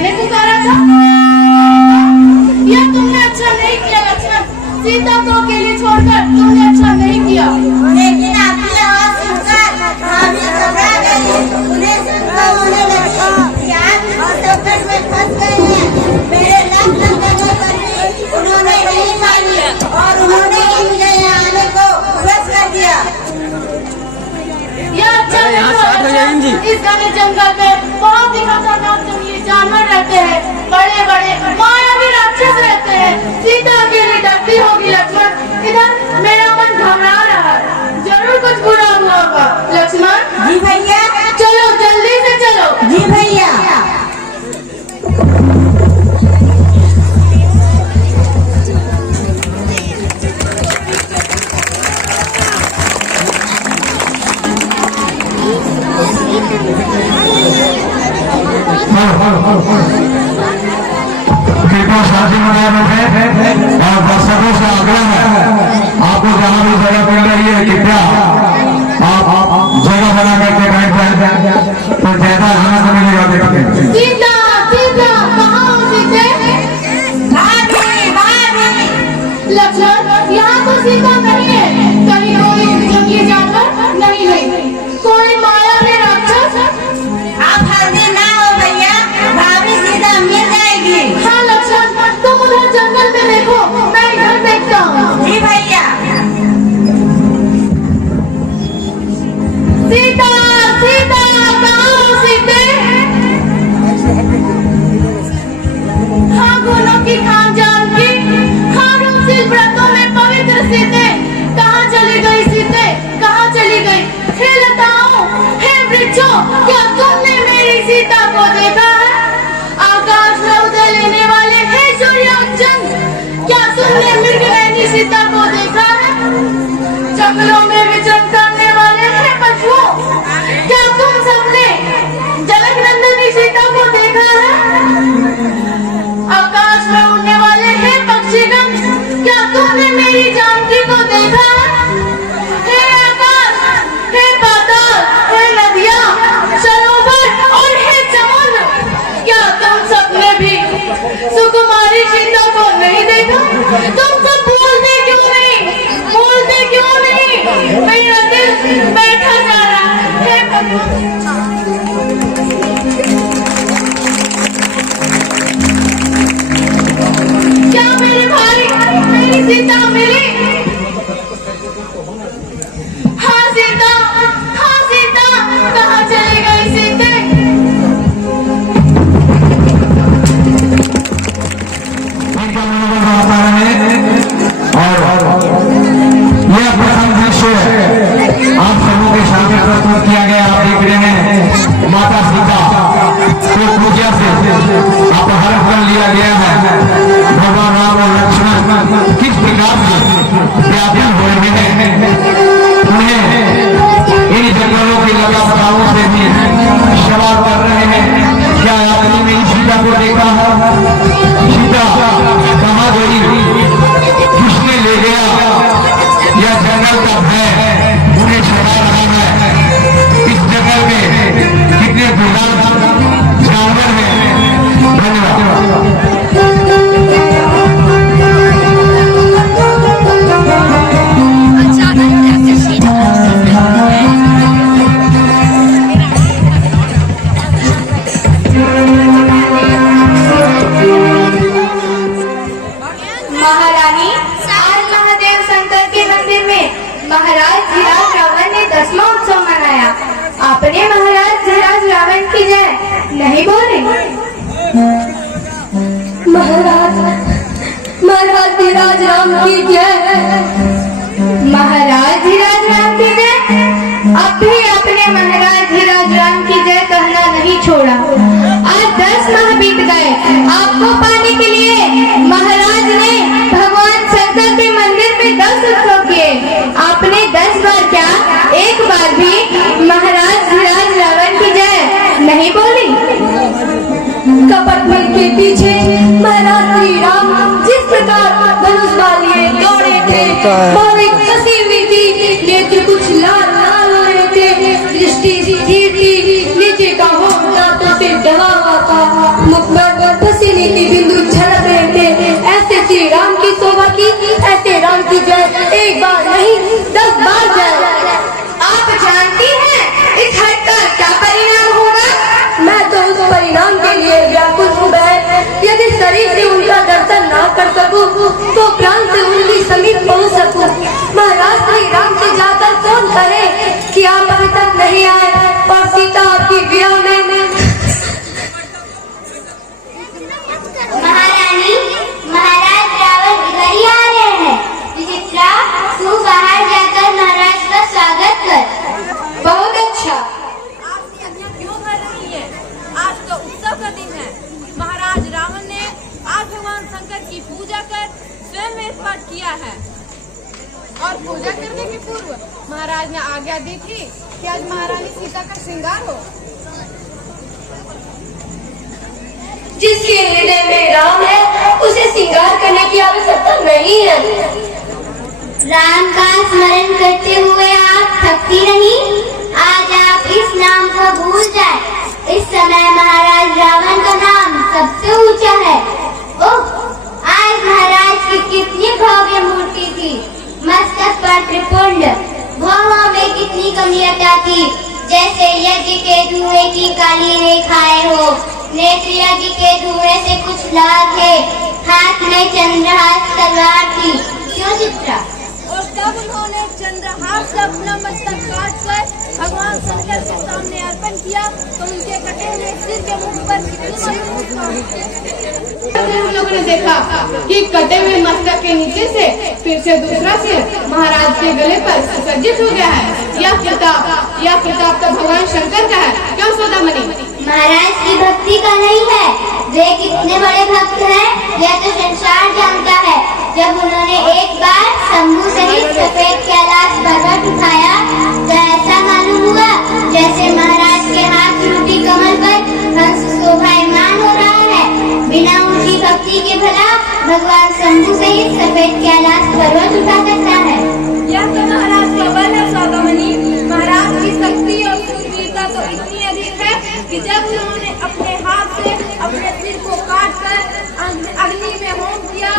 मैंने पुकारा था? या तुमने अच्छा नहीं किया लक्ष्मण, सीता को अकेले छोड़कर तुमने अच्छा नहीं किया। लेकिन आपकी आवाज सुनकर भाभी घबरा गई, उन्हें शंका होने लगी कि आप इस संकट में फंस गए हैं। मेरे लाख करने पर भी उन्होंने नहीं मानी और उन्होंने मुझे यहाँ आने को विवश कर दिया। यह अच्छा नहीं, इस घने जंगल में बहुत ही खतरनाक जंगली जानवर रहते हैं, बड़े बड़े मायावी राक्षस रहते हैं। सीता अकेली डरती होगी लक्ष्मण। इधर मेरा मन घबरा रहा है, जरूर कुछ बुरा हुआ होगा। लक्ष्मण जी भैया। चलो जल्दी से चलो। जी भैया। शादी मनाने में और दर्शकों से आग्रह है, आपको जहाँ भी जगह मिल रही है कृपया आप जगह बना करके बैठ जाए, तो ज्यादा आनंद मिलेगा देखने। सीता सीता कहाँ हो सीते? लक्ष्मण यहाँ तो सीता नहीं है, कहीं कोई जंगली जानवर नहीं है, कोई मायावी राक्षस? आप हल्दी ना हो भैया, भाभी सीता मिल जाएगी। हाँ लक्ष्मण, तुम उधर जंगल में देखो, मैं इधर देखता हूँ। जी भैया। सीता सीता कहाँ हो सीते? हाँ गुणों की खान जानकी, हाँ रूपशील व्रतों में पवित्र सीते, कहाँ चली गई सीते, कहाँ चली गई? हे लताओं, हे वृक्षों, क्या तुमने मेरी सीता को देखा है? आकाश में उदय लेने वाले हे सूर्याचंद, क्या तुमने मृगनयनी सीता को देखा है? जंगलों में विचरण करने वाले हे पशुओं, क्या तुम सबने जनक नंदिनी सीता को देखा है? आकाश में उड़ने वाले हे पक्षीगण, क्या तुमने मेरी जानकी को देखा है? हे आकाश, हे पाताल, हे नदियाँ, सरोवर और हे समुद्र, क्या तुम सबने भी सुकुमारी सीता को नहीं देखा? तुम सब बोलते क्यों नहीं? बोलते क्यों नहीं? मेरा दिल बैठा जा रहा है। क्या मेरे भाई मेरी सीता मिली? हाँ सीता, हाँ सीता, कहाँ चली गई सीते? उनका मनोबल बढ़ाता रहे और यह प्रथम दृश्य आप सबों के सामने प्रस्तुत किया गया। आप देख रहे हैं माता सीता को पूजा से अपहरण कर लिया गया है। भगवान राम और लक्ष्मण किस प्रकार से व्याकुल हो रहे हैं, उन्हें इन जंगलों की लगातारों से भी सवाल कर रहे हैं। क्या आपने मेरी सीता को देखा है? सीता कहाँ गई? किसने ले गया? यह जंगल का भय उन्हें छुड़ा रहा है। इस जंगल में कितने दुर्लभ जानवर हैं। धन्यवाद। महारानी, आज महादेव शंकर के मंदिर में महाराज धीराज रावण ने 10वां उत्सव मनाया। आपने महाराज धीराज रावण की जय नहीं बोले? महाराज धीराज राम की जय। महाराज धीराज राम की जय। अब भी आपने महाराज धीराज राम की जय कहना नहीं छोड़ा। आज 10 माह बीत गए, आपको पाने के लिए महाराज ने भगवान शंकर के मंदिर में 10 उत्सव किए। आपने 10 बार क्या, एक बार भी महाराज धीराज रावण की जय नहीं बोली? कपट बल के पीछे महाराज श्री राम जिस प्रकार धनुष लिए दौड़े थे, भाविक कसी हुई थी, नेत्र कुछ लाल लाल हो रहे थे, दृष्टि सी थी, नीचे का होठ दांतों से दबा हुआ था, मुख पर आज भगवान शंकर की पूजा कर स्वयं में पाठ किया है। और पूजा करने के पूर्व महाराज ने आज्ञा दी थी कि आज महारानी सीता का श्रृंगार हो। जिसके हृदय में राम है उसे श्रृंगार करने की आवश्यकता नहीं है। राम का स्मरण करते हुए आप थकती नहीं। आज आप इस नाम को भूल जाए। इस समय महाराज रावण का नाम सबसे ऊंचा है। ओह, आज महाराज की कितनी भव्य मूर्ति थी। मस्तक पर त्रिपुंड, भौहों में कितनी कमनीयता थी, जैसे यज्ञ के धुएं की काली रेखाएं हो। नेत्र यज्ञ के धुएं से कुछ लाल थे। हाथ में चंद्रहास तलवार थी। क्यों चित्रा? और तब उन्होंने चंद्रहास से अपना मस्तक काट कर भगवान शंकर के सामने अर्पण किया तो उनके कटे हुए सिर के मुख पर हम लोगों ने देखा कि कटे हुए मस्तक के नीचे से फिर से दूसरा सिर महाराज के गले पर सुसज्जित हो गया है। यह प्रताप तो भगवान शंकर का है। क्यों सौदामणि? महाराज की भक्ति का नहीं है। वे कितने बड़े भक्त हैं यह तो संसार जानता है। जब उन्होंने एक बार शंभू सहित सफेद कैलाश पर्वत उठाया तो ऐसा मालूम हुआ जैसे महाराज के हाथ रूपी कमल पर हंस शोभायमान हो रहा है। बिना उनकी भक्ति के भला भगवान शंभू सहित सफेद कैलाश पर्वत उठा सकता है? यह तो महाराज का बल है सौदामणि। महाराज की शक्ति और शूरवीरता तो इतनी अधिक है कि जब उन्होंने अपने हाथ से अपने सिर को काट कर अग्नि में होम किया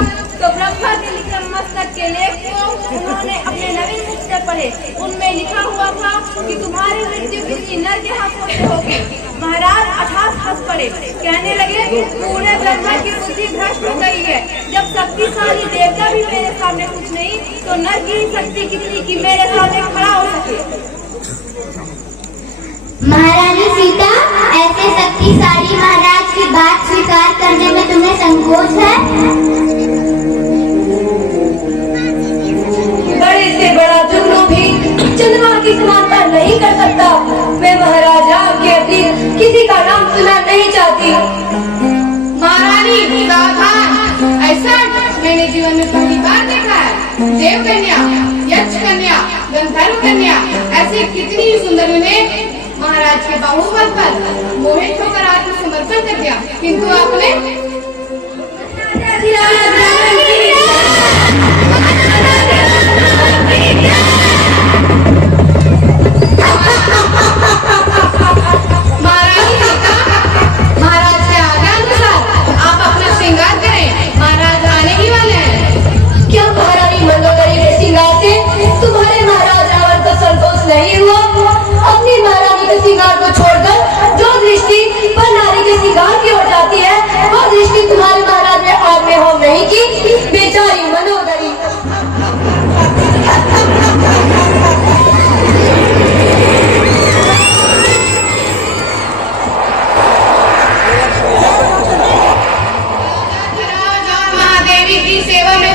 तो ब्रह्मा के लिखे मस्तक के लेख को उन्होंने अपने नवीन मुख से पढ़े। उनमें लिखा हुआ था कि तुम्हारी मृत्यु किसी नर के हाथों से होगी। महाराज अठास हंस पड़े, कहने लगे पूरे ब्रह्मा की बुद्धि भ्रष्ट हो गई है। जब शक्तिशाली देवता भी मेरे सामने कुछ नहीं तो नर की शक्ति कितनी कि मेरे सामने खड़ा हो सके। महारानी सीता, ऐसे शक्तिशाली महाराज की बात स्वीकार करने में तुम्हें संकोच है? बड़े से बड़ा जुगनू भी चंद्रमा की समानता नहीं कर सकता। मैं महाराजा के अतीत किसी का नाम सुनना नहीं चाहती। महारानी सावधान, ऐसा मैंने जीवन में पहली बार देखा है। देव कन्या, यक्ष कन्या, गंधर्व कन्या, ऐसी कितनी ही सुंदरियों ने महाराज के बाहुबल पर मोहित होकर आत्मसमर्पण कर दिया, किंतु आपने महाराज के आज्ञा अनुसार आप अपना श्रृंगार करें। महाराज आने ही वाले हैं। क्या महारानी मंदोदरी के श्रृंगार से तुम्हारे महाराज रावण को संतोष नहीं हुआ? अपनी महारानी के श्रृंगार को छोड़कर जो दृष्टि पर नारी के श्रृंगार की ओर जाती है वो दृष्टि तुम्हारे महाराज ने आप में हो नहीं की। बेचारी मंदोदरी। महादेवी की सेवा में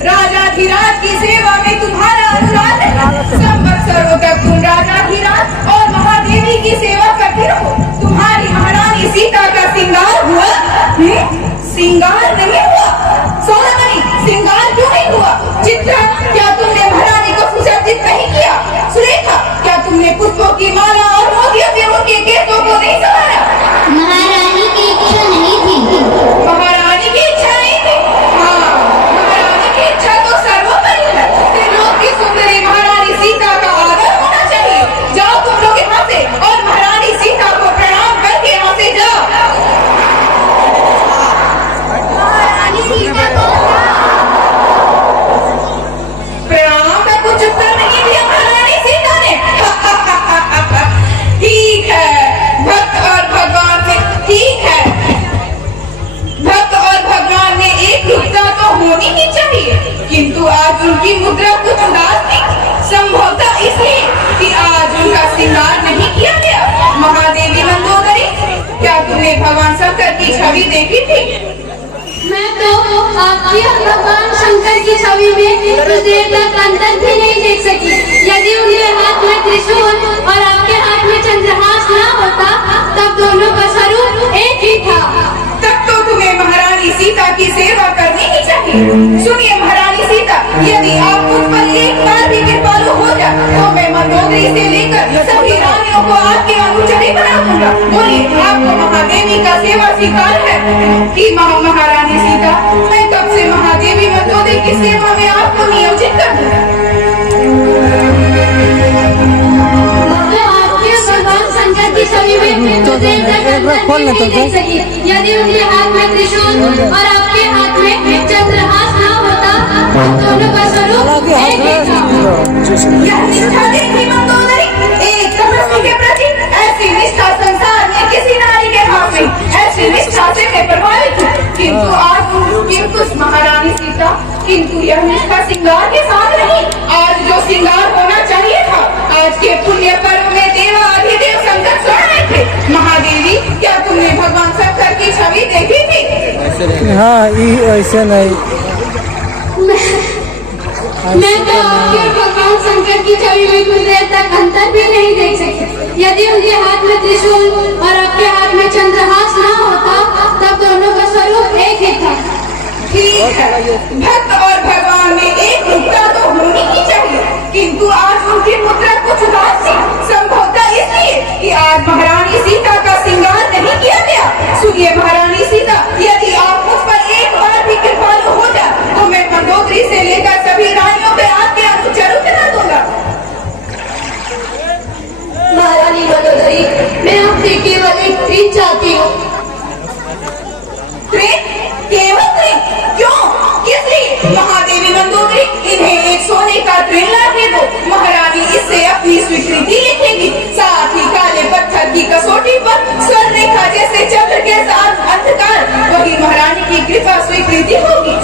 राजाधिराज की सेवा में तुम्हारा अनुराग है। संवत्सरों तक तुम राजाधिराज और महादेवी की सेवा करते रहो। तुम्हारी महारानी सीता का श्रृंगार हुआ? श्रृंगार नहीं हुआ। सौदामणि, श्रृंगार क्यों नहीं हुआ? चित्रा, क्या तुमने महारानी को सुसज्जित नहीं किया? सुरेखा, क्या तुमने पुष्पों की माला और मोतियों से उनके केसों को नहीं संवारा? महारानी की इच्छा नहीं थी। महारानी की इच्छा नहीं थी? हाँ, महारानी की इच्छा तो सर्वोपरि है। त्रिलोक की सुंदरी महारानी सीता का आदर होना चाहिए। जाओ तुम लोग यहाँ से और महारानी सीता को प्रणाम करके यहाँ से जाओ। महारानी सीता को प्रणाम का कुछ उत्तर नहीं दिया महारानी सीता ने। ठीक है, भक्त और भगवान में ठीक है, भक्त और भगवान में एक रूपता तो होनी ही चाहिए, किंतु आज उनकी मुद्रा कुछ उदास थी। संभवतः इसलिए कि आज उनका श्रृंगार नहीं किया गया। महादेवी मंदोदरी, क्या तुमने भगवान शंकर की छवि देखी थी? मैं तो आपकी और भगवान शंकर की छवि में कुछ देर तक अंतर भी नहीं देख सकी। यदि उनके हाथ में त्रिशूल और आपके हाथ में चंद्रहास ना होता तब दोनों का स्वरूप एक ही था। सुनिए महारानी सीता, यदि आप मुझ पर एक बार भी कृपालु हो जाए तो मैं मंदोदरी से लेकर सभी रानियों को आपके अनुचरी बना दूंगा। बोलिए, आपको महादेवी का सेवा स्वीकार है कि महारानी सीता? मैं कब से महादेवी मंदोदरी की सेवा में आपको नियोजित कर दूंगा। की छवि में यदि उनके हाथ में त्रिशूल और आपके हाथ में चंद्रहास न होता तो दोनों का स्वरूप एक ही था। यह निष्ठा देखी मंदोदरी, एक तपस्वी के प्रति ऐसी निष्ठा संसार में किसी नारी के भाव में, ऐसी निष्ठा से मैं प्रभावित हूँ। किंतु महारानी सीता, किंतु यह निष्ठा श्रृंगार के साथ नहीं, आज जो श्रृंगार होना चाहिए था, आज के पुण्य पर्व में देवा अधिदेव संकट सुन रहे थे। महादेवी, क्या तुमने भगवान शंकर की छवि देखी थी? हाँ, ऐसे नहीं। मैं तो आपके भगवान शंकर की छवि में कुछ देर तक अंतर भी नहीं देख सकी। यदि उनके हाथ में त्रिशूल और आपके हाथ में चंद्रहास न होता तब दोनों का स्वरूप एक ही था। ठीक है, भक्त और भगवान में एक मुद्रा तो होनी ही चाहिए, किंतु आज उनकी मुद्रा कुछ उदास थी। संभवतः इसलिए कि आज महारानी सीता का श्रृंगार नहीं किया गया। सुनिए महारानी सीता, यदि आप मुझ पर एक बार भी कृपालु हो जाए तो मैं मंदोदरी से लेकर सभी रानियों पे आपके अनुचर बना दूंगा। महारानी मंदोदरी, मैं आपसे केवल एक प्रेम चाहती हूँ। केवल क्यों? किस लिए? महादेवी मंदोदरी, इन्हें एक सोने का ट्रेन लाने दो। महारानी इससे अपनी स्वीकृति लिखेगी, साथ ही काले पत्थर की कसौटी पर स्वर रेखा जैसे चंद्र के साथ अंधकार, वही महारानी की कृपा स्वीकृति होगी।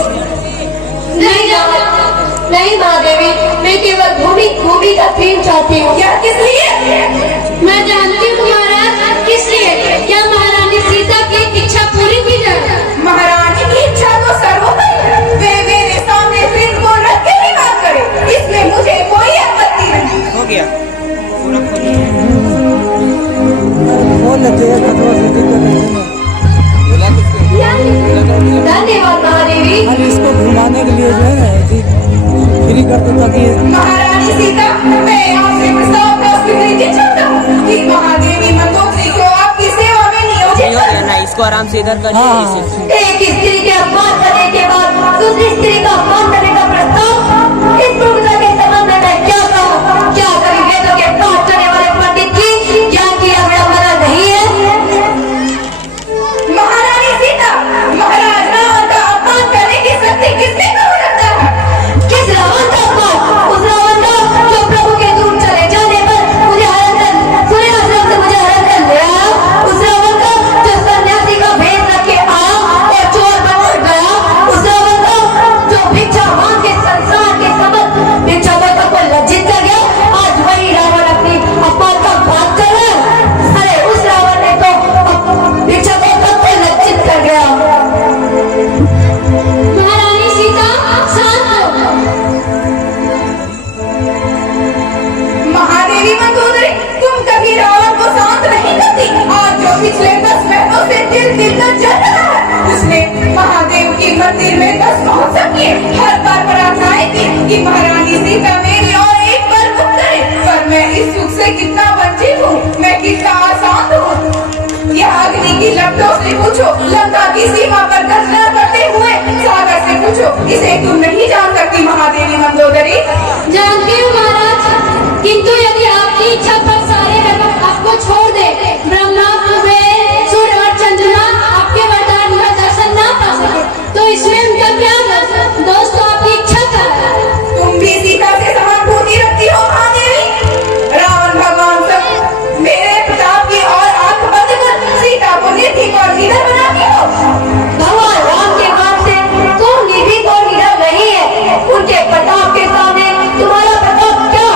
नहीं महादेवी, मैं केवल भूमि का प्रेम चाहती हूँ। क्या किस लिए? मैं जानती हूँ महाराज, किस लिए? क्या महारानी सीता की इच्छा पूरी की जाए? महारानी की इच्छा तो सर्वोपरि है, वे मेरे सामने ट्रेन को रख के ही बात करे, इसमें मुझे कोई आपत्ति नहीं। हो गया, पूरा खोल लेते हैं, धन्यवाद महादेवी। इसको घुमाने के लिए जो है ना फ्री करते ताकि महारानी सीता, मैं आपसे प्रस्ताव का स्वीकृति चाहता हूँ कि महादेवी मंदोदरी को आपकी सेवा में नियोजित करें। ना इसको आराम से इधर कर एक स्त्री के अपमान करने के बाद दूसरी स्त्री का अपमान करने का प्रस्ताव, इस प्रभुता के संबंध में मैं क्या कहूँ? क्या कभी वेदों के पाठ करने वाले पंडित की ज्ञान की अवहेलना नहीं है? महारानी सीता, महाराज रावण का अपमान करने की शक्ति किसने कहो रखता है? किस रावण का अपमान? उस रावण का जो प्रभु के दूर चले जाने पर मुझे हरण कर पूरे आश्रम से मुझे हरण कर ले आया। उस रावण का जो सन्यासी का भेद रख के आया और चोर बनकर गया। उस रावण का जो भिक्षा मांग के संसार के समस्त भिक्षा मांगता को लज्जित कर गया। आज वही रावण अपनी अपमान का बात कर रहा है। अरे उस रावण ने तो भिक्षा मांगता को लज्जित कर गया। महारानी सीता, शांत हो। महादेवी मंदोदरी, तुम कभी रावण को शांत नहीं करती। आज जो पिछले 10 महीनों से दिल कर चल रहा है, उसने महादेव की मंदिर में 10 महोत्सव किए, हर बार प्रार्थनाएं की कि महारानी सीता मेरी और एक बार मुक्त करे, पर मैं इस सुख से कितना वंचित हूँ, मैं कितना अशांत हूँ। यह अग्नि की लपटों से पूछो, लंका की सीमा पर गर्जना करते हुए सागर से पूछो, इसे तुम नहीं जान सकती महादेवी मंदोदरी। जानती हूँ महाराज, किंतु यदि आपकी इच्छा पर सारे रकम आपको छोड़ दे, ब्रह्मा कुबेर सूर्य और चंद्रमा आपके वरदान का दर्शन ना पा सके, तो इसमें उनका क्या दोष? तो आपकी इच्छा का है। तुम भी सीता से सहानुभूति रखती हो महादेवी। रावण भगवान सब मेरे प्रताप की और आंख बंद कर सीता को निर्भीक और निडर बनाती हो। भगवान राम के नाम से तुम निर्भीक और निडर नहीं है, उनके प्रताप के सामने तुम्हारा प्रताप क्या?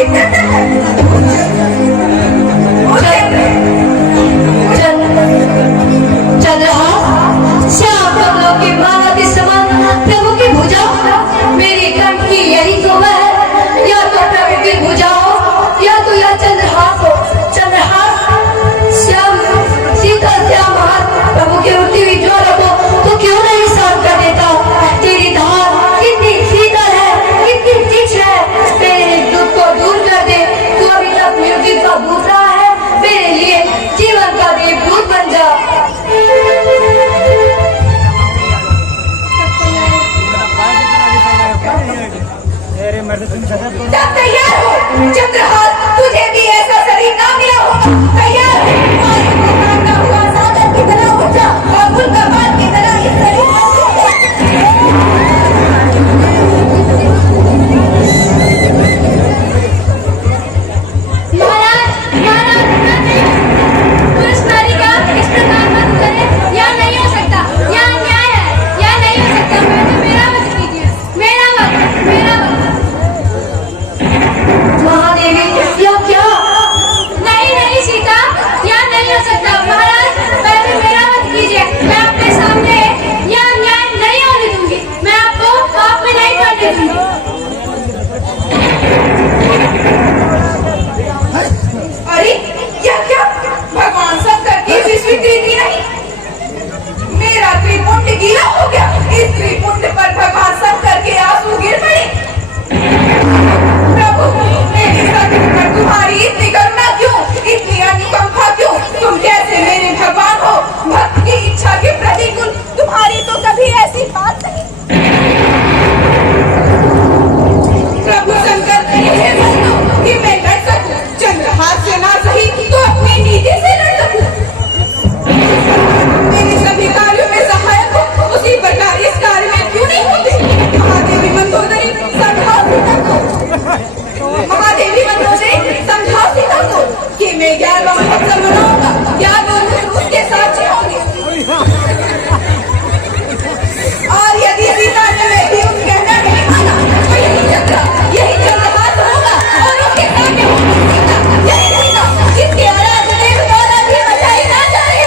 ठीक करता है। चंद्रहास श्याम कमलों की माला के समान प्रभु की भुजा मेरी कंठ की यही तो है, या तो प्रभु की भुजा हो या तो यह चंद्रहास हो। चंद्रहास श्याम सीता श्याम हाथ प्रभु की उड़ती हुई ज्वाला को तो क्यों नहीं शांत कर देता। तेरी धार कितनी शीतल है, कितनी तीक्ष्ण है, मेरे दुख को दूर कर दे। तू अभी तक म्यूजिक का भूत रहा है, मेरे लिए जीवन का देवदूत बन जा। तब तैयार हो चंद्रहास, तुझे भी ऐसा शरीर ना मिला होगा। तैयार हो हुआ सागर की तरह उठ जा और गुलकबाल की तरह इस शरीर गीला हो गया। इस त्रिपुंड पर भगवान शंकर के आंसू गिर पड़े। प्रभु मेरी सती पर तुम्हारी इतनी करुणा क्यों, इतनी अनुकंपा क्यों? तुम कैसे मेरे भगवान हो? भक्त की इच्छा के प्रतिकूल तुम्हारी तो कभी ऐसी बात नहीं। प्रभु शंकर ये मत दो कि मैं लड़ सकूं, चंद्रहास से ना सही तो अपनी नीति से लड़ सकूं। मेरे सभी कार्यों में सहायक हो, उसी प्रकार इस कार्य में क्यों नहीं होते? महादेवी मंदोदरी समझाओ सीता को, महादेवी मंदोदरी समझाओ सीता को कि मैं 11वां महोत्सव मनाऊंगा, या दोनों उसके साक्षी होंगे। और यदि सीता ने मेरी उस कहना नहीं माना तो यही चंद्रहास होगा और उसके सामने होगी सीता, यही सीता जिसके आराध्य देव द्वारा भी बचाई ना जाए।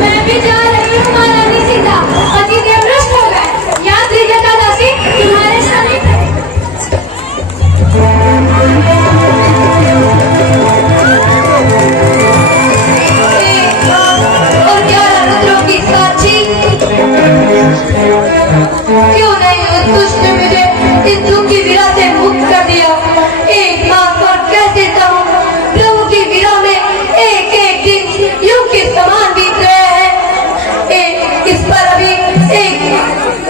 मैं भी जा रही हूँ महारानी सीता, अति देवभ्रष्ट हो गए। यहाँ त्रिजटा दासी तुम्हारे समीप है। और 11 रुद्रों की साक्षी क्यों नहीं उस दुष्ट ने मुझे इस दुख की विरा से मुक्त कर दिया। एक बात और कैसे कहूँ, प्रभु की विरा में एक एक दिन युग के समान बीत रहे हैं। इस पर अभी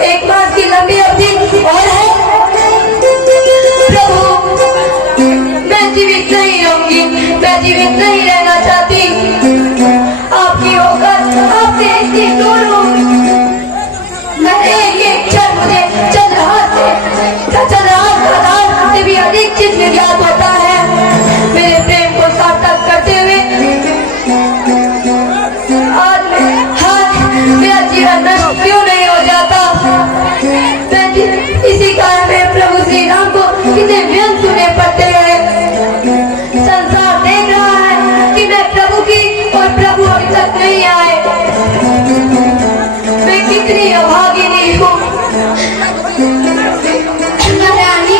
एक मास की लंबी अवधि और है। प्रभु मैं जीवित नहीं रहूंगी, मैं जीवित नहीं रहना चाहती। आपकी होकर आपसे इतनी दूर हूँ। एक क्षण मुझे चंद्रहास का दान से भी अधिक चीज ज्ञात होता है। मेरे प्रेम को सार्थक करते हुए आज मेरा जीवन नष्ट क्यों नहीं हो जाता? इसी कारण में प्रभु श्री राम को इतने व्यंग सुने पड़ते हैं। संसार देख रहा है कि मैं प्रभु की और प्रभु अभी तक नहीं आए। मैं कितनी अभागिनी हूँ। महारानी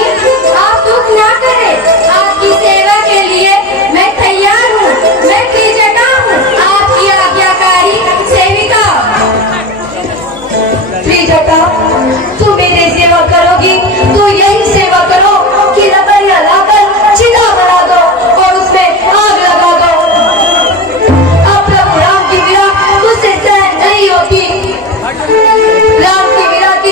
आप दुख ना करें, आपकी सेवा के लिए मैं तैयार हूँ। मैं त्रिजटा हूँ, आपकी आज्ञाकारी सेविका। त्रिजटा तू मेरी सेवा करोगी तो यही सेवा करो कि रबड़िया लाकर चिता बना दो और उसमें आग लगा दो। अब प्रभु राम की विरा मुझसे सहन नहीं होती। राम की विरा की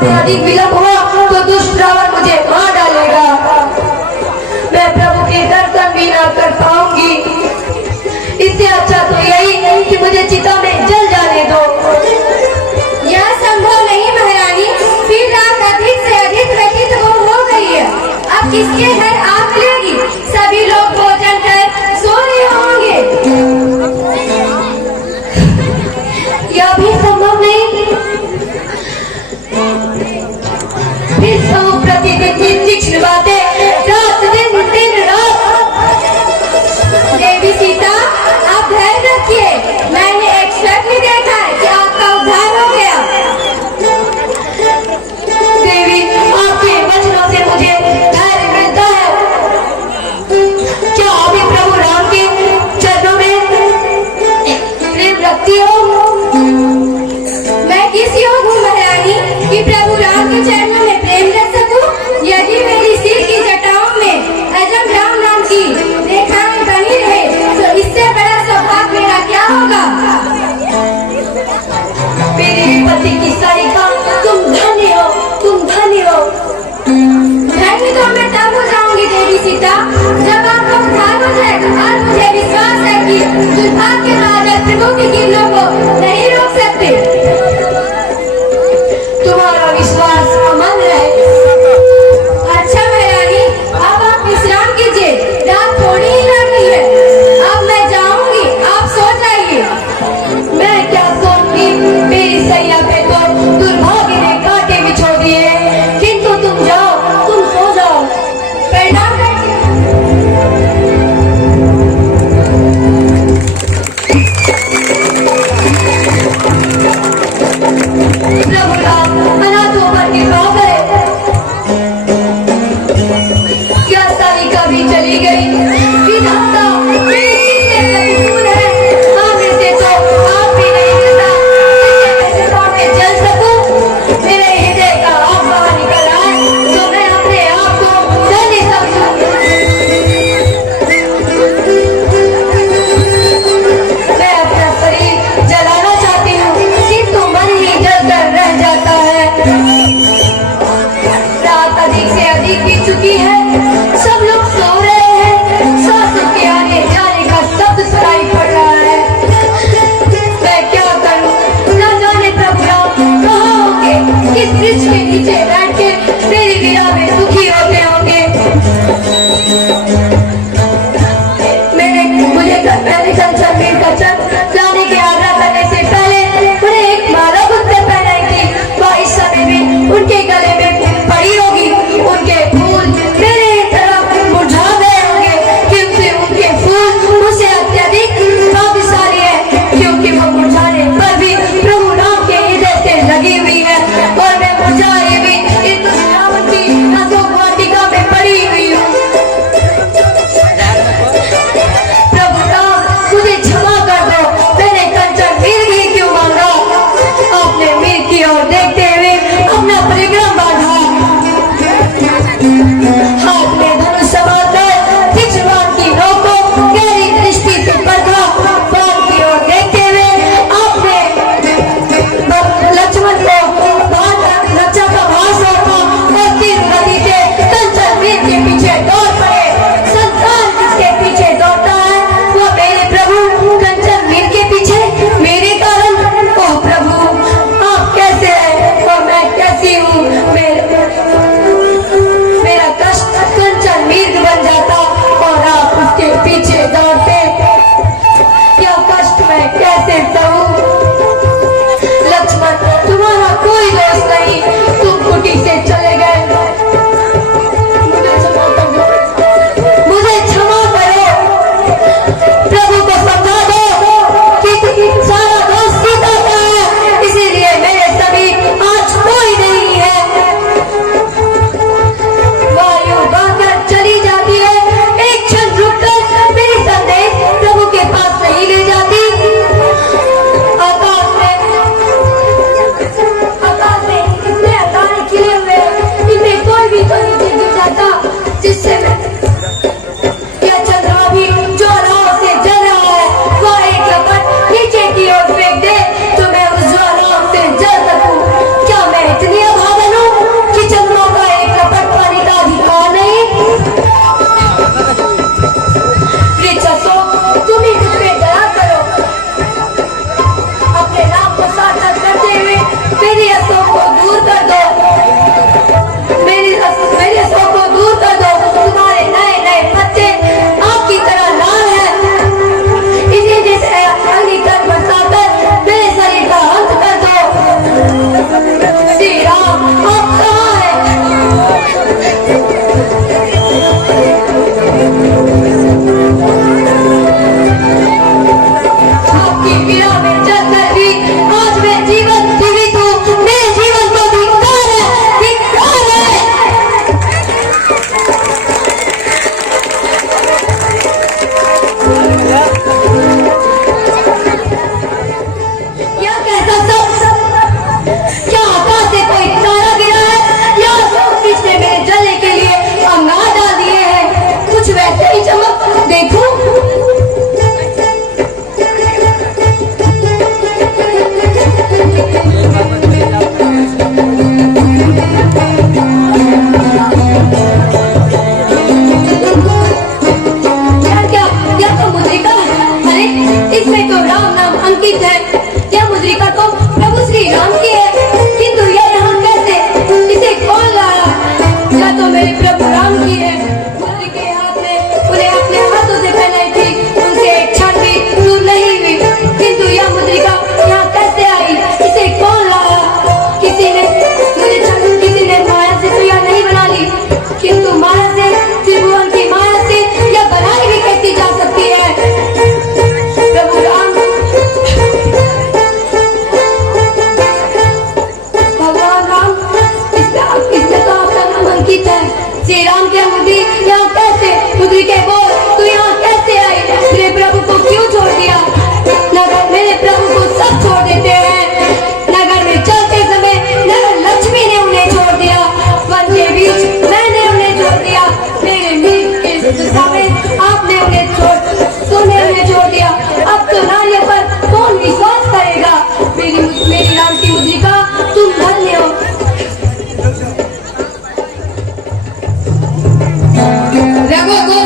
से अधिक विलंब हुआ तो दुष्ट रावण मुझे मार डालेगा। मैं प्रभु के दर्शन भी ना कर पाऊंगी। इससे अच्छा तो यही कि मुझे चिता में जल जाने दो। यह संभव नहीं महारानी, फिर रात अधिक से अधिक व्यतीत हो गई है। अब किसके घर आग लगेगी? सभी लोग भोजन कर सो रहे होंगे। यह भी संभव नहीं। फिर सब प्रतिदिन तीक्ष्ण बातें, रात दिन दिन रात। देवी सीता, आप धैर्य रखिए। मैंने एक स्वप्न देखा है कि आपका उद्धार हो गया। देवी, आपके वचनों से मुझे धैर्य मिलता है। क्या आप भी प्रभु राम के चरणों में प्रेम रखती हो? मैं किस योग हूँ महारानी कि प्रभु राम के चरणों में प्रेम रख सकूं? यदि मेरी सिर की जटाओं में अजब राम नाम की रेखाएं बनी रहे तो इससे बड़ा सौभाग्य मेरा क्या होगा? मेरे पति की सारिका, तुम धन्य हो, तुम धन्य हो। धन्य तो मैं तब हो जाऊंगी देवी सीता जब आपका उद्धार हो जाएगा। और मुझे विश्वास है कि दुर्भाग्य राजा प्रभु की किरणों को नहीं रोक सकते। तुम्हारा विश्वास अमन रहे। अच्छा महारानी, अब आप विश्राम कीजिए। रात थोड़ी ही लग गई है। अब मैं जाऊंगी, आप सो जाइए। मैं क्या सोचती, मेरी सैया पे तो दुर्भाग्य ने कांटे बिछो दिए। किंतु तुम जाओ, तुम सो जाओ। प्रणाम करती हूँ। प्रभु राम अनाथों पर कृपा करे। क्या सारिका भी चली गई? विधाता मेरे चित्त में प्रतिकूल है। आगे से तो आप भी नहीं मिलता। मैं चिता में जल सकूं? मेरे हृदय का आप बाहर निकल आए तो मैं अपने आप को धन्य समझूं। मैं अपना शरीर जलाना चाहती हूँ, किंतु मन ही जलकर रह जाता है। रात अधिक से अधिक बीत चुकी है। सब लोग सो रहे हैं। सांसों के आने जाने का शब्द सुनाई पड़ रहा है। मैं क्या करूं? न जाने प्रभु राम कहाँ होंगे? किस वृक्ष के नीचे बैठ के मेरी वीरा में दुखी होते होंगे। मैंने कंचनवीर का चंद लाने की आज्ञा करने से पहले उन्हें एक माला गुत्ते पहनाई थी। वह इस समय भी उनके गले में पड़ी होगी। उनके फूल मेरे तरफ मुरझा गए होंगे, क्योंकि उनके फूल मुझसे अत्यधिक भाग्यशाली है, क्योंकि वो मुरझाने पर भी प्रभु राम के हृदय से लगी हुई है और मैं मुरझाए भी इन मुद्रिके बोल, तू यहाँ कैसे आई? मेरे प्रभु को क्यों छोड़ दिया? नगर मेरे प्रभु को सब छोड़ देते हैं। नगर में चलते समय नगर लक्ष्मी ने उन्हें छोड़ दिया, वन के बीच मैंने उन्हें छोड़ दिया, मेरे मीत के दशा में आपने उन्हें छोड़ दिया। अब तो नारियों पर कौन विश्वास करेगा? मेरी राम की मुद्रिका, तुम धन्य हो। रघुकुल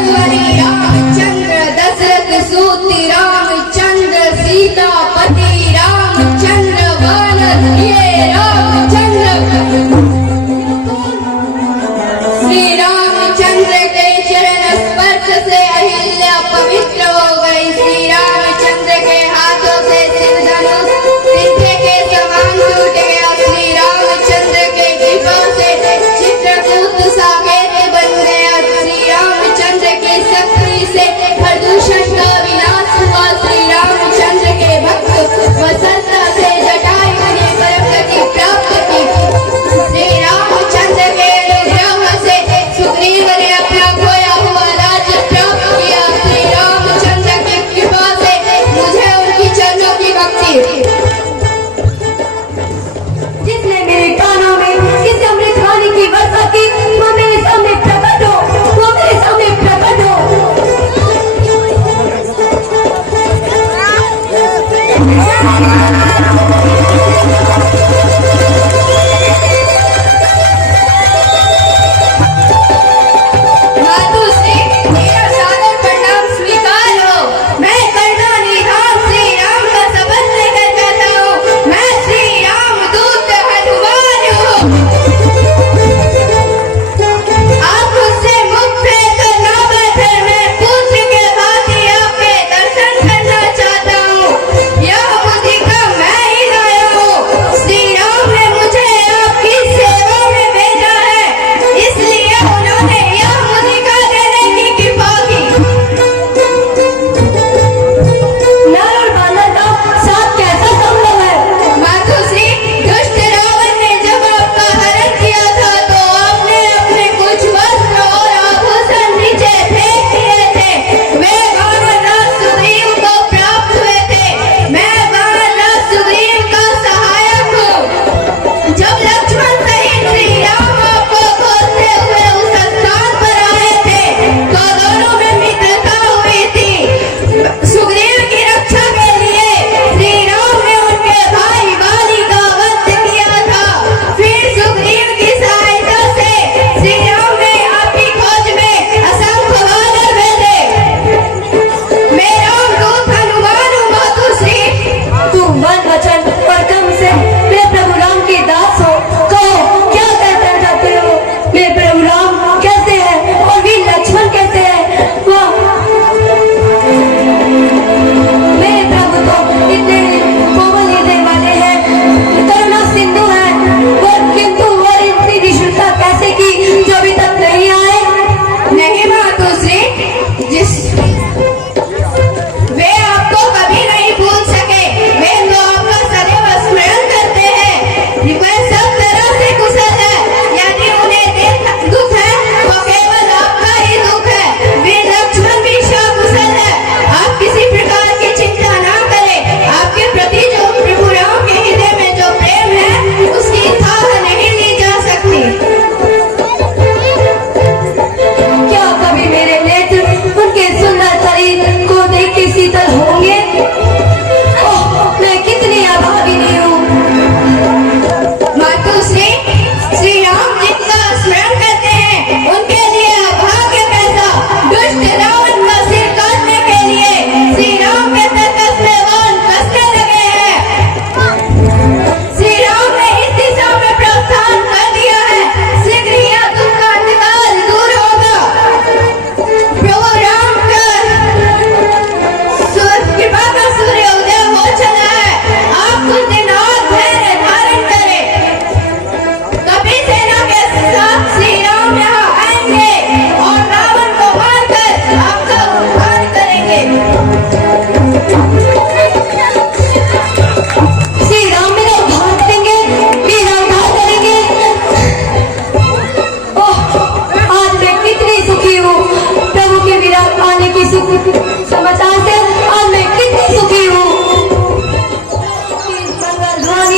रानी